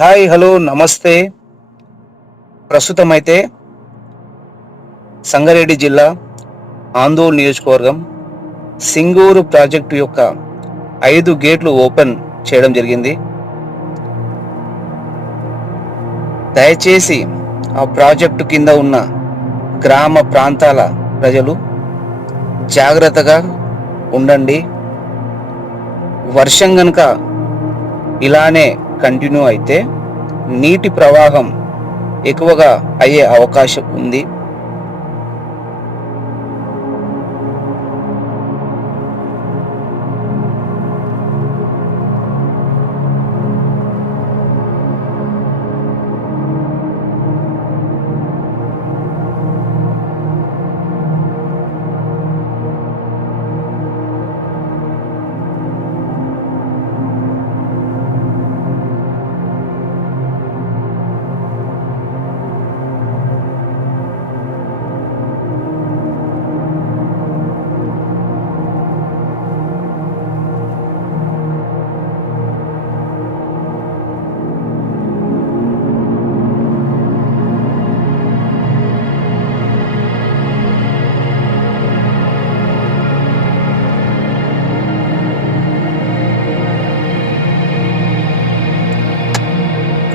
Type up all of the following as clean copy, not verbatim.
Hi hello నమస్తే. ప్రస్తుతం అయితే సంగారెడ్డి జిల్లా ఆందోళన నియోజకవర్గం సింగూరు ప్రాజెక్టు యొక్క 5 గేట్లు ఓపెన్ చేయడం జరిగింది. దయచేసి ఆ ప్రాజెక్టు కింద ఉన్న గ్రామ ప్రాంతాల ప్రజలు జాగ్రత్తగా ఉండండి. వర్షం గనుక ఇలానే కంటిన్యూ అయితే నీటి ప్రవాహం ఎక్కువగా అయ్యే అవకాశం ఉంది.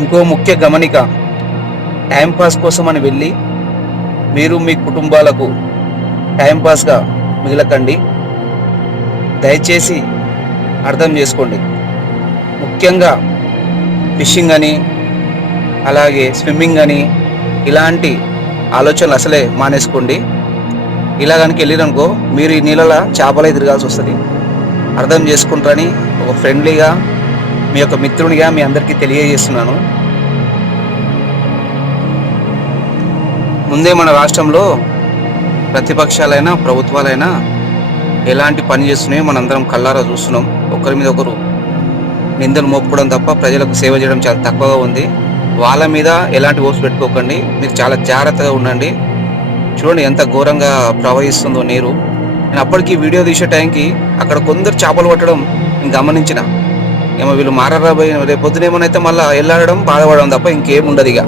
ఇంకో ముఖ్య గమనిక, టైంపాస్ కోసం అని వెళ్ళి మీరు మీ కుటుంబాలకు టైంపాస్గా మిగలకండి. దయచేసి అర్థం చేసుకోండి. ముఖ్యంగా ఫిషింగ్ అని అలాగే స్విమ్మింగ్ అని ఇలాంటి ఆలోచనలు అసలే మానేసుకోండి. ఇలా కనుక వెళ్ళిరనుకో మీరు ఈ నీళ్ళలో చేపలై తిరగాల్సి వస్తుంది. అర్థం చేసుకుంటారని ఒక ఫ్రెండ్లీగా మీ యొక్క మిత్రునిగా మీ అందరికీ తెలియజేస్తున్నాను. ముందే మన రాష్ట్రంలో ప్రతిపక్షాలైనా ప్రభుత్వాలైనా ఎలాంటి పని చేస్తున్నాయో మనందరం కళ్ళారా చూస్తున్నాం. ఒకరి మీద ఒకరు నిందలు మోపుకోవడం తప్ప ప్రజలకు సేవ చేయడం చాలా తక్కువగా ఉంది. వాళ్ళ మీద ఎలాంటి ఓసు పెట్టుకోకండి. మీరు చాలా జాగ్రత్తగా ఉండండి. చూడండి ఎంత ఘోరంగా ప్రవహిస్తుందో నీరు. నేను అప్పటికి వీడియో తీసే టైంకి అక్కడ కొందరు చేపలు పట్టడం నేను గమనించిన. ఏమో వీళ్ళు మారరా రేపొద్దునేమోనైతే మళ్ళీ వెళ్ళాడడం బాధపడడం తప్ప ఇంకేం ఉండదు ఇక.